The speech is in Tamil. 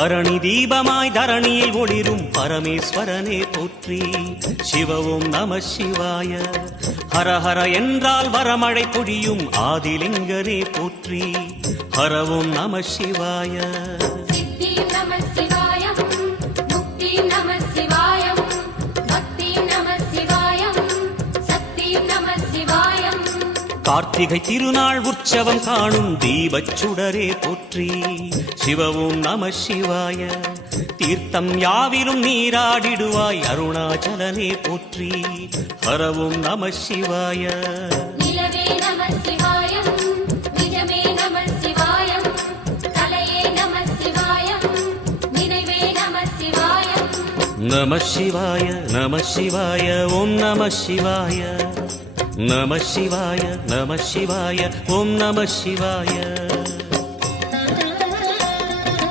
பரணி தீபமாய் தரணியில் ஒளிரும் பரமேஸ்வரனே போற்றி. சிவ ஓம் நம சிவாய. ஹரஹர என்றால் வரமழை பொழியும் ஆதிலிங்கனே போற்றி. ஹர ஓம் நம சிவாய. கார்த்திகை திருநாள் உற்சவம் காணும் தீபச் சுடரே போற்றி. சிவ ஓம் நம சிவாய. தீர்த்தம் யாவிலும் நீராடிடுவாய் அருணாச்சலனே போற்றி. ஹர ஓம் நம சிவாய. நம சிவாய நம சிவாய ஓம் நம சிவாய. நம சிவாய நம சிவாய ஓம் நம சிவாய.